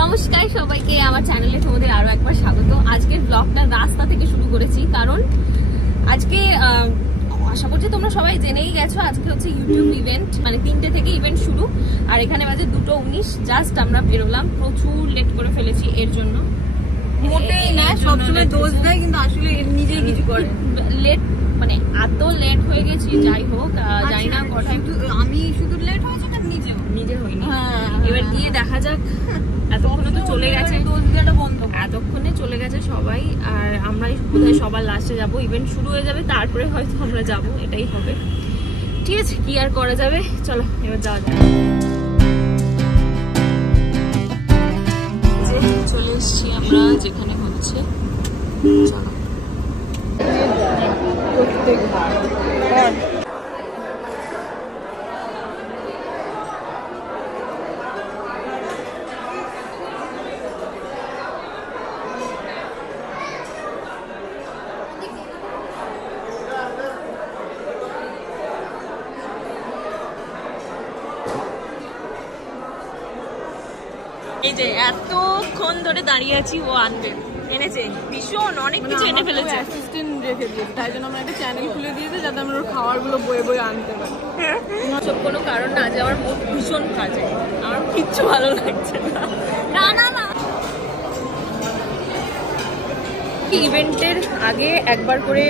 নমস্কার সবাইকে, আমার চ্যানেলে তোমাদের আরো একবার স্বাগত। আজকের ব্লগটা রাস্তা থেকে শুরু করেছি, কারণ আজকে আশা করছি তোমরা সবাই জেনেই গেছো, আজকে হচ্ছে ইউটিউব ইভেন্ট, মানে 3টে থেকে ইভেন্ট শুরু, আর এখানে বাজে 2:19। জাস্ট আমরা বেরোলাম, প্রচুর লেট করে ফেলেছি এর জন্য। মোটেই না, সবসময় দোষ দেয় কিন্তু আসলে নিজেই কিছু করে। লেট মানে এত লেট হয়ে গেছি, যাই হোক জানি না কটায়। আমি শুধু লেট হয়েছে না, নিজে হইনি। এবার গিয়ে দেখা যাক। এতক্ষণে তো চলে গেছে, এতক্ষণে চলে গেছে সবাই, আর আমরাই বোধহয় সবার লাস্টে যাব। ইভেন্ট শুরু হয়ে যাবে, তারপরে হয়তো আমরা যাব, এটাই হবে। ঠিক আছে, কি আর করা যাবে, চলো এবার যাওয়া যাক। চলে এসছি আমরা যেখানে হচ্ছে, চলো। এই যে এতক্ষণ ধরে দাঁড়িয়ে আছি, ও আনবে এনেছে, ভীষণ অনেক কিছু এনে ফেলেছে। অ্যাসিস্ট্যান্ট রেখে দিয়েছে, তাই জন্য আমরা একটা চ্যানেল খুলে দিয়েছে যাতে আমরা ওর খাবারগুলো বয়ে বয়ে আনতে পারি। সব কোনো কারণ না যে আমার মুখ ভীষণ কাজে, আমার কিচ্ছু ভালো লাগছে না। না না না, ইভেন্টের আগে একবার করে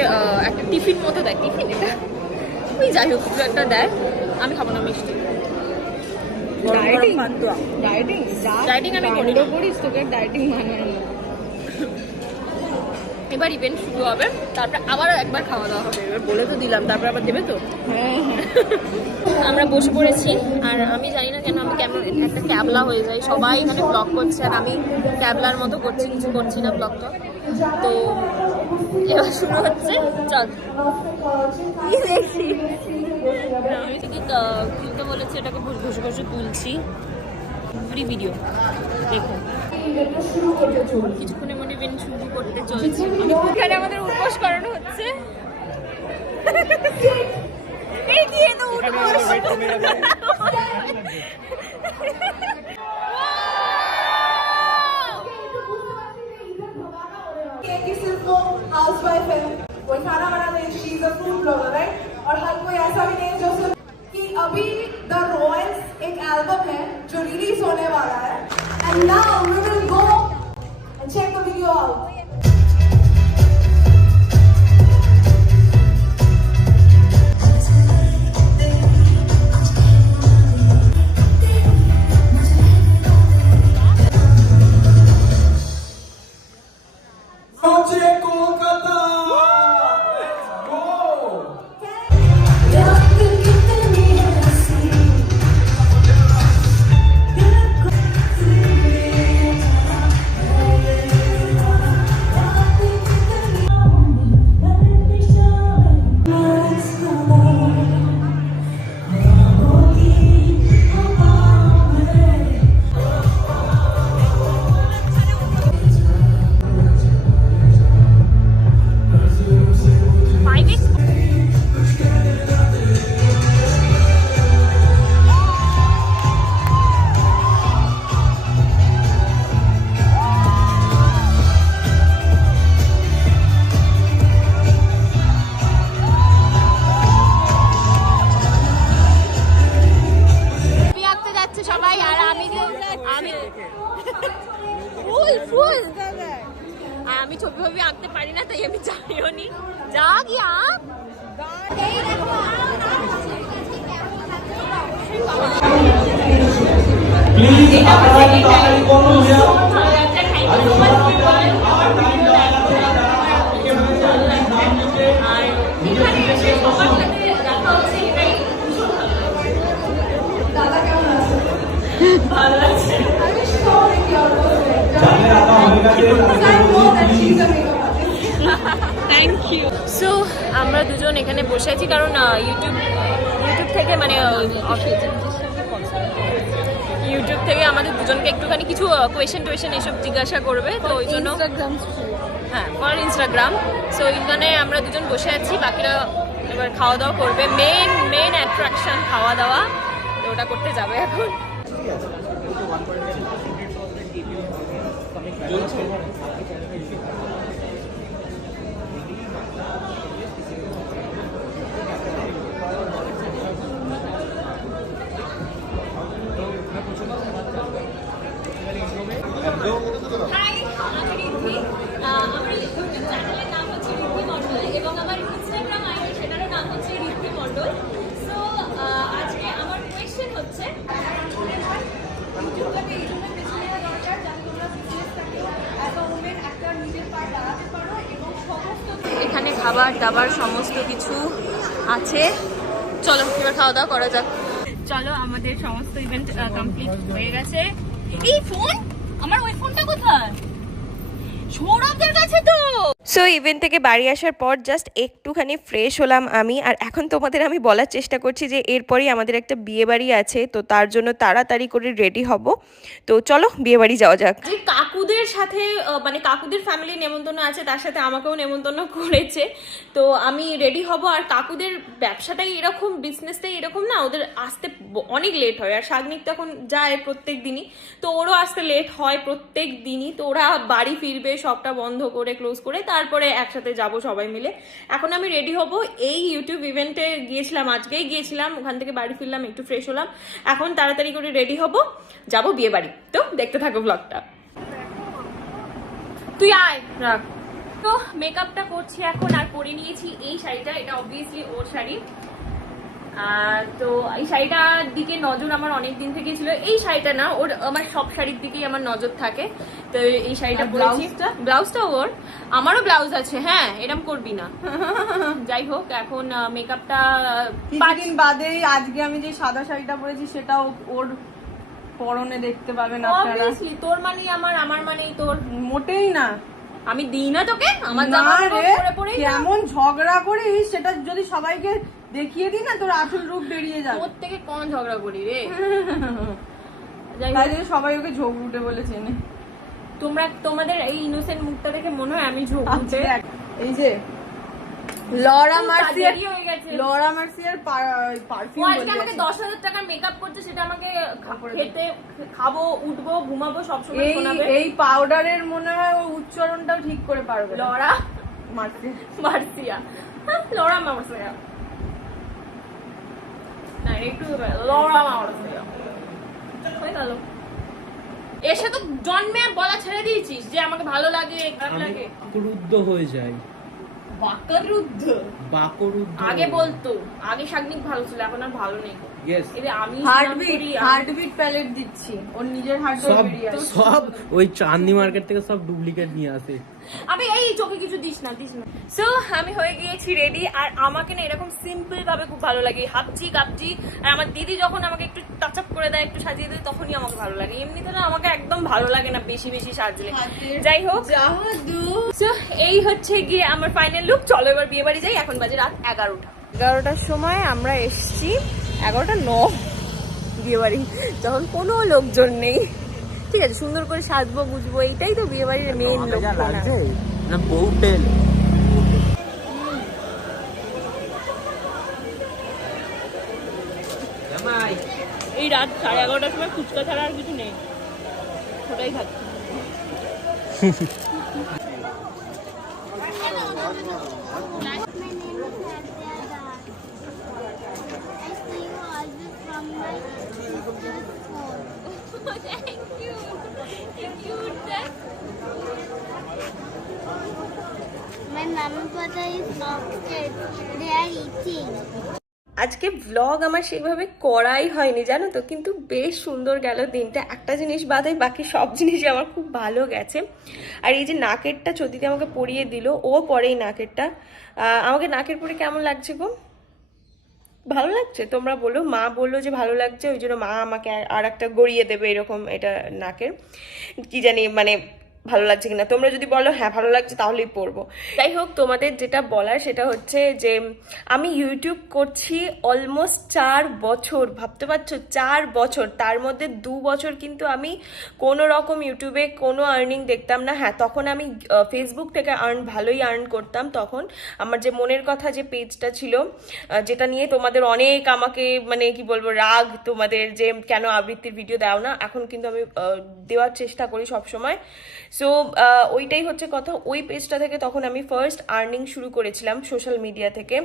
একটা টিফিন মতো দেয়, টিফিন এটা ওই যাই হোক কিছু একটা দেয়। আমি খাবো না মিষ্টি। ডায়েটিং আমি করি না। করিস, তোকে ডায়েটিং মানায় না। এবার ইভেন্ট শুরু হবে, তারপর আবার একবার খাওয়া দাওয়া হবে। এবার বলে তো দিলাম, তারপর আবার দেবে তো। হ্যাঁ, আমরা বসে পড়েছি, আর আমি জানি না কেন আমি কেমন একটা ক্যাবলা হয়ে যাই। সবাই এখানে ব্লগ করছে আর আমি ক্যাবলার মতো করছি, কিছু করছি না ব্লগটা। তো এবার শুরু হচ্ছে, চল। কি দেখছি, আমি শুধু তুলতে বলেছি, এটাকে বসে বসে তুলছি। ফ্রি ভিডিও দেখো। কিছুক্ষণের মধ্যে ইভেন্ট শুরু করতে চলেছি। এখানে আমাদের উৎকোষ করানো হচ্ছে। এই কি এত উৎকোষ? कि सिर्फ वो हाउसवाइफ है, वो खाना बनाने, she is a food blogger, right? और हर कोई ऐसा भी नहीं है जो सिर्फ कि अभी द रॉयल्स एक एल्बम है जो रिलीज होने वाला है, and now we will go and check the video out. আমি ছবি ছবি আঁকতে পারি না, তাই আমি জানিও নি। যা কি আঁক। ভালো আছে। Thank you. সো আমরা দুজন এখানে বসে আছি, কারণ ইউটিউব থেকে মানে ইউটিউব থেকে আমাদের দুজনকে একটুখানি কিছু কোয়েশ্চেন এসব জিজ্ঞাসা করবে, তো ওই জন্য হ্যাঁ ফর ইনস্টাগ্রাম। সো ওইখানে আমরা দুজন বসে আছি, বাকিরা এবার খাওয়া দাওয়া করবে। মেন অ্যাট্রাকশন খাওয়া দাওয়া, তো ওটা করতে যাবে এখন। হাই, আমি রিদ্ধি। আমার ইউটিউব চ্যানেলের নাম হচ্ছে রিদ্ধি মণ্ডল এবং আমার ইনস্টাগ্রাম আইডি সেটারও নাম হচ্ছে রিদ্ধি মণ্ডল। সো আজকে আমার কোয়েশ্চেন হচ্ছে ইউটিউবটাকে এই জন্য বেছে নেওয়া দরকার যাতে তোমরা বিজনেসটাকে অ্যাজ আ ওমেন একটা নিজের পায়ে দাঁড়াতে পারো এবং সমস্ত এখানে খাবার দাবার সমস্ত কিছু আছে। চলো এবার খাওয়া দাওয়া করা যাক। চলো আমাদের সমস্ত ইভেন্ট কমপ্লিট হয়ে গেছে। এই ফোন, আমার ওই ফোনটা কোথায়? সৌরভদের কাছে তো। সো ইভেন্ট থেকে বাড়ি আসার পর জাস্ট একটুখানি ফ্রেশ হলাম আমি, আর এখন তোমাদের আমি বলার চেষ্টা করছি যে এরপরই আমাদের একটা বিয়ে বাড়ি আছে, তো তার জন্য তাড়াতাড়ি করে রেডি হব। তো চলো বিয়ে বাড়ি যাওয়া যাক। যে কাকুদের সাথে মানে কাকুদের ফ্যামিলি নেমন্তন্ন আছে, তার সাথে আমাকেও নেমন্তন্ন করেছে। তো আমি রেডি হব, আর কাকুদের ব্যবসাটাই এরকম, বিজনেসটাই এরকম না, ওদের আসতে অনেক লেট হয়। আর শাগনিক তো এখন যায় প্রত্যেক দিনই, তো ওরও আসতে লেট হয় প্রত্যেক দিনই। তো ওরা বাড়ি ফিরবে সবটা বন্ধ করে, ক্লোজ করে, তারপরে একসাথে যাব সবাই মিলে। এখন আমি রেডি হব। এই ইউটিউব ইভেন্টে গিয়েছিলাম, আজকেই গিয়েছিলাম, ওখান থেকে বাড়ি ফিরলাম, একটু ফ্রেশ হলাম। এখন তাড়াতাড়ি করে রেডি হব, যাব বিয়ে বাড়ি। তো দেখতে থাকো ব্লগটা। তুই আয়, রাখ। তো মেকআপটা করছি এখন, আর পরে নিয়েছি এই শাড়িটা, এটা অবভিয়াসলি ওর শাড়ি। তো এই শাড়িটার দিকে নজর আমার অনেক দিন থেকে ছিল। এই শাড়িটা না, ওর আমার সব শাড়ির দিকেই আমার নজর থাকে। তো এই শাড়িটা পরেছি। ব্লাউজটা ওর, আমারও ব্লাউজ আছে। হ্যাঁ, এরকম করবি না। যাই হোক, এখন মেকআপটা কিছুদিন বাদেই আজকে আমি যে সাদা শাড়িটা পরেছি সেটাও ওর পরনে দেখতে পাবেন আপনারা। অবভিয়াসলি তোর মানেই আমার, আমার মানেই তোর। মোটেই না, আমি দিই না তোকে আমার না জামা রে, পরে পরে। কেমন ঝগড়া করিস সেটা যদি সবাইকে দেখিয়ে দিই না তোর আসল রূপ বেরিয়ে যাবে। তোর থেকে কোন ঝগড়া করি রে। যাই তাই হোক, জন্য সবাই ওকে ঝগড়ুটে বলে চেনে। তোমরা তোমাদের এই ইনোসেন্ট মুখটা দেখে মনে হয় আমি ঝগড়ুটে। এই যে লরা খুব মার্সিয়ার, তাড়াতাড়ি হয়ে গেছে। লরা মার্সিয়ার ও পারফিউম আজকে আমাকে 10,000 টাকার মেকআপ করতে, সেটা আমাকে খেতে, খাবো, উঠবো, ঘুমাবো, সবসময় এই শোনাবে। এই পাউডারের মনে হয় ও উচ্চারণটাও ঠিক করে পারবে না। Laura Mercia, Mercia, Laura Mercia না, একটু লরা মার্সিয়া হয়ে গেল। এসে তো জন্মে বলা ছেড়ে দিয়েছিস যে আমাকে ভালো লাগে, খারাপ লাগে। ক্রুদ্ধ হয়ে যায়, বাকরুদ্ধ। বাকরুদ্ধ। আগে বলতো, আগে শাগনিক ভালো ছিল, এখন আর ভালো নেই। Yes. এই যে আমি হার্টবিট প্যালেট দিচ্ছি, ওর নিজের হার্টবিট সব বেরিয়ে আসে। সব ওই চাঁদনি মার্কেট থেকে সব ডুপ্লিকেট নিয়ে আসে। আমি এই চোখে কিছু দিস না, দিস না। সো আমি হয়ে গিয়েছি রেডি, আর আমাকে না এরকম সিম্পল ভাবে খুব ভালো লাগে, হাবজি কাবজি। আর আমার দিদি যখন আমাকে একটু টাচ আপ করে দেয়, একটু সাজিয়ে দেয়, তখনই আমাকে ভালো লাগে। এমনিতে না আমাকে একদম ভালো লাগে না বেশি বেশি সাজলে। যাই হোক, সো এই হচ্ছে গিয়ে আমার ফাইনাল লুক। চলো এবার বিয়ে বাড়ি যাই। এখন বাজে রাত 11টা। 11টার সময় আমরা এসছি, 11:09 বিয়ে বাড়ি, যখন কোনো লোকজন নেই। ঠিক আছে, সুন্দর করে সাজবো, বুঝবো, এইটাই তো বিয়ে বাড়ির মেইন লক্ষণ। না বউটেল। এই রাত 11:30টার সময় ফুচকা ছাড়া আর কিছু নেই, ওটাই খাচ্ছি। My mom and papa is upstairs. They are eating. আজকে ব্লগ আমার সেভাবে করাই হয়নি জানো তো, কিন্তু বেশ সুন্দর গেল দিনটা। একটা জিনিস বাদে বাকি সব জিনিসই আমার খুব ভালো গেছে। আর এই যে নাকেরটা চদিতে আমাকে পরিয়ে দিল, ও পরে এই নাকেরটা। আমাকে নাকের পরে কেমন লাগছে গো? ভালো লাগছে? তোমরা বলো। মা বললো যে ভালো লাগছে, ওই জন্য মা আমাকে আর একটা গড়িয়ে দেবে এরকম, এটা নাকের। কি জানি মানে ভালো লাগছে কিনা, তোমরা যদি বলো হ্যাঁ ভালো লাগছে তাহলেই পরবো। যাই হোক, তোমাদের যেটা বলার সেটা হচ্ছে যে আমি ইউটিউব করছি অলমোস্ট 4 বছর। ভাবতে পারছো 4 বছর, তার মধ্যে 2 বছর কিন্তু আমি কোনো রকম ইউটিউবে কোনো আর্নিং দেখতাম না। হ্যাঁ, তখন আমি ফেসবুক থেকে ভালোই আর্ন করতাম। তখন আমার যে মনের কথা যে পেজটা ছিল, যেটা নিয়ে তোমাদের অনেক আমাকে মানে কি বলবো রাগ, তোমাদের যে কেন আবৃত্তির ভিডিও দাও না, এখন কিন্তু আমি দেওয়ার চেষ্টা করি সব সময়। সো ওইটাই হচ্ছে কথা। ওই পেজটা থেকে তখন আমি ফার্স্ট আর্নিং শুরু করেছিলাম সোশ্যাল মিডিয়া থেকে।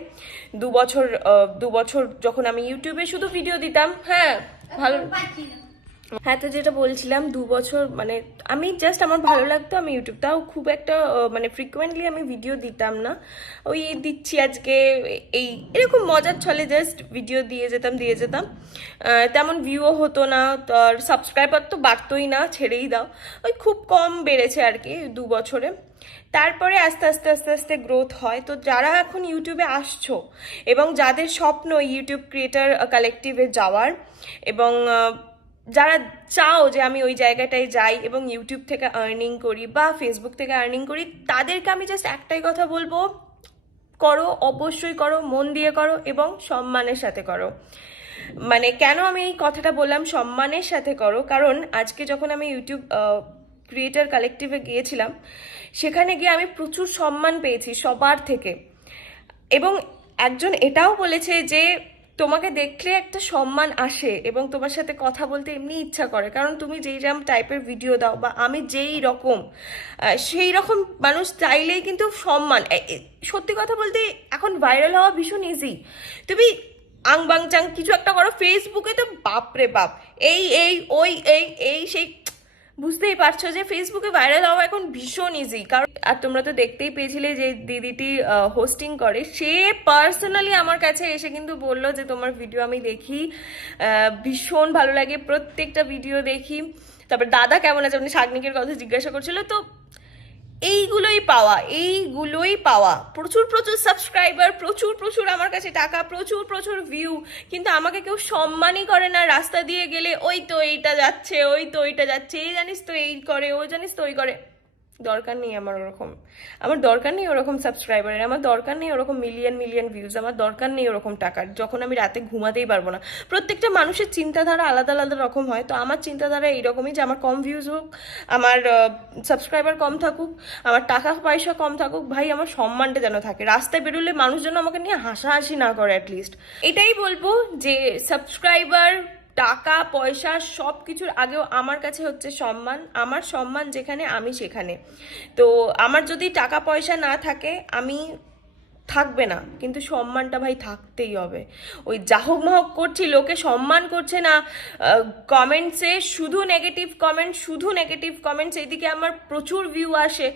2 বছর যখন আমি ইউটিউবে শুধু ভিডিও দিতাম। হ্যাঁ ভালো, হ্যাঁ তো যেটা বলছিলাম 2 বছর মানে আমি জাস্ট আমার ভালো লাগতো, আমি ইউটিউবটাও খুব একটা মানে ফ্রিকুয়েন্টলি আমি ভিডিও দিতাম না, ওই দিচ্ছি আজকে এই এরকম মজার ছলে জাস্ট ভিডিও দিয়ে যেতাম। তেমন ভিউও হতো না, আর সাবস্ক্রাইবার তো বাড়তোই না, ছেড়েই দাও, ওই খুব কম বেড়েছে আর কি 2 বছরে। তারপরে আস্তে আস্তে গ্রোথ হয়। তো যারা এখন ইউটিউবে আসছো এবং যাদের স্বপ্ন ইউটিউব ক্রিয়েটার কালেকটিভে যাওয়ার, এবং যারা চাও যে আমি ওই জায়গাটায় যাই এবং ইউটিউব থেকে আর্নিং করি বা ফেসবুক থেকে আর্নিং করি, তাদেরকে আমি জাস্ট একটাই কথা বলবো, করো, অবশ্যই করো, মন দিয়ে করো এবং সম্মানের সাথে করো। মানে কেন আমি এই কথাটা বললাম সম্মানের সাথে করো, কারণ আজকে যখন আমি ইউটিউব ক্রিয়েটার কালেকটিভে গিয়েছিলাম, সেখানে গিয়ে আমি প্রচুর সম্মান পেয়েছি সবার থেকে। এবং একজন এটাও বলেছে যে তোমাকে দেখলে একটা সম্মান আসে এবং তোমার সাথে কথা বলতে এমনি ইচ্ছা করে, কারণ তুমি যেই রকম টাইপের ভিডিও দাও বা আমি যেই রকম, সেই রকম মানুষ চাইলেই কিন্তু সম্মান। সত্যি কথা বলতে এখন ভাইরাল হওয়া ভীষণ ইজি। তুমি আং বাং চাং কিছু একটা করো ফেসবুকে, তো বাপরে বাপ, এই সেই, বুঝতেই পারছো যে ফেসবুকে ভাইরাল হওয়া এখন ভীষণ ইজি। কারণ আর তোমরা তো দেখতেই পেয়েছিলে যে দিদিটি হোস্টিং করে, সে পার্সোনালি আমার কাছে এসে কিন্তু বললো যে তোমার ভিডিও আমি দেখি, ভীষণ ভালো লাগে, প্রত্যেকটা ভিডিও দেখি। তারপর দাদা কেমন আছে, উনি শাগনিকের কথা জিজ্ঞাসা করছিল। তো এইগুলোই পাওয়া, প্রচুর সাবস্ক্রাইবার, প্রচুর আমার কাছে টাকা, প্রচুর ভিউ, কিন্তু আমাকে কেউ সম্মানই করে না। রাস্তা দিয়ে গেলে ওই তো এইটা যাচ্ছে, এই জানিস তো এই করে, ওই জানিস তো ওই করে। দরকার নেই আমার দরকার নেই ওরকম সাবস্ক্রাইবারের, আমার দরকার নেই ওরকম মিলিয়ন ভিউজ, আমার দরকার নেই ওরকম টাকার, যখন আমি রাতে ঘুমাতেই পারবো না। প্রত্যেকটা মানুষের চিন্তাধারা আলাদা রকম হয়। তো আমার চিন্তাধারা এইরকমই যে আমার কম ভিউজ হোক, আমার সাবস্ক্রাইবার কম থাকুক, আমার টাকা পয়সা কম থাকুক, ভাই আমার সম্মানটা যেন থাকে। রাস্তায় বেরোলে মানুষ যেন আমাকে নিয়ে হাসাহাসি না করে অ্যাটলিস্ট। এটাই বলবো যে সাবস্ক্রাইবার, টাকা পয়সা সব কিছুর আগেও আমার কাছে হচ্ছে সম্মান। আমার সম্মান যেখানে আমি সেখানে। তো আমার যদি টাকা পয়সা না থাকে, আমি থাকবে না, কিন্তু সম্মানটা ভাই থাকতেই হবে। ওই জাহক মাহক করছি, লোকে সম্মান করছে না, কমেন্টসে শুধু নেগেটিভ কমেন্টস, এইদিকে আমার প্রচুর ভিউ আসে,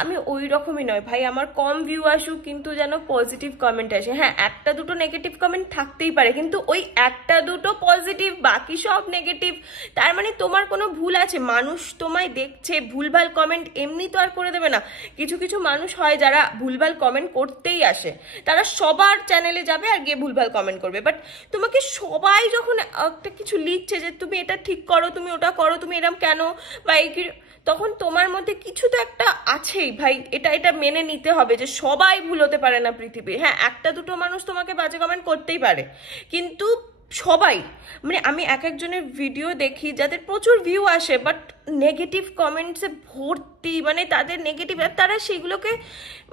আমি ওই রকমই নয় ভাই। আমার কম ভিউ আসুক, কিন্তু যেন পজিটিভ কমেন্ট আসে। হ্যাঁ, 1-2 নেগেটিভ কমেন্ট থাকতেই পারে, কিন্তু ওই 1-2 পজিটিভ, বাকি সব নেগেটিভ। তার মানে তোমার কোনো ভুল আছে, মানুষ তোমায় দেখছে, ভুলভাল কমেন্ট এমনি তো আর করে দেবে না। কিছু মানুষ হয় যারা ভুলভাল কমেন্ট করতেই আসে, তারা সবার চ্যানেলে যাবে আর গিয়ে ভুলভাল কমেন্ট করবে। বাট তোমাকে সবাই যখন একটা কিছু লিখছে যে তুমি এটা ঠিক করো, তুমি ওটা করো, তুমি এরকম কেন, বা তখন তোমার মধ্যে কিছু তো একটা আছেই ভাই। এটা মেনে নিতে হবে যে সবাই ভুল হতে পারে না পৃথিবী। হ্যাঁ, 1-2 মানুষ তোমাকে বাজে কমেন্ট করতেই পারে, কিন্তু সবাই, মানে আমি একজনের ভিডিও দেখি যাদের প্রচুর ভিউ আসে, বাট নেগেটিভ কমেন্টসে ভর্তি, মানে তাদের নেগেটিভ, আর তারা সেইগুলোকে,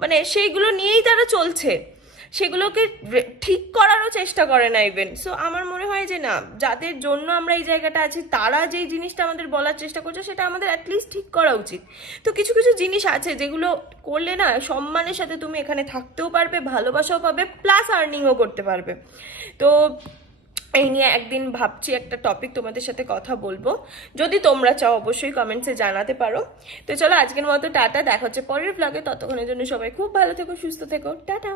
মানে সেইগুলো নিয়েই তারা চলছে, সেগুলোকে ঠিক করারও চেষ্টা করে না ইভেন। সো আমার মনে হয় যে না, যাদের জন্য আমরা এই জায়গাটা আছি, তারা যেই জিনিসটা আমাদের বলার চেষ্টা করছে, সেটা আমাদের অ্যাটলিস্ট ঠিক করা উচিত। তো কিছু জিনিস আছে যেগুলো করলে না সম্মানের সাথে তুমি এখানে থাকতেও পারবে, ভালোবাসাও পাবে, প্লাস আর্নিংও করতে পারবে। তো এই নিয়ে একদিন ভাবছি একটা টপিক তোমাদের সাথে কথা বলবো, যদি তোমরা চাও অবশ্যই কমেন্টসে জানাতে পারো। তো চলো আজকের মতো টাটা, দেখা হচ্ছে পরের ব্লগে। ততক্ষণের জন্য সবাই খুব ভালো থেকো, সুস্থ থেকো, টাটা।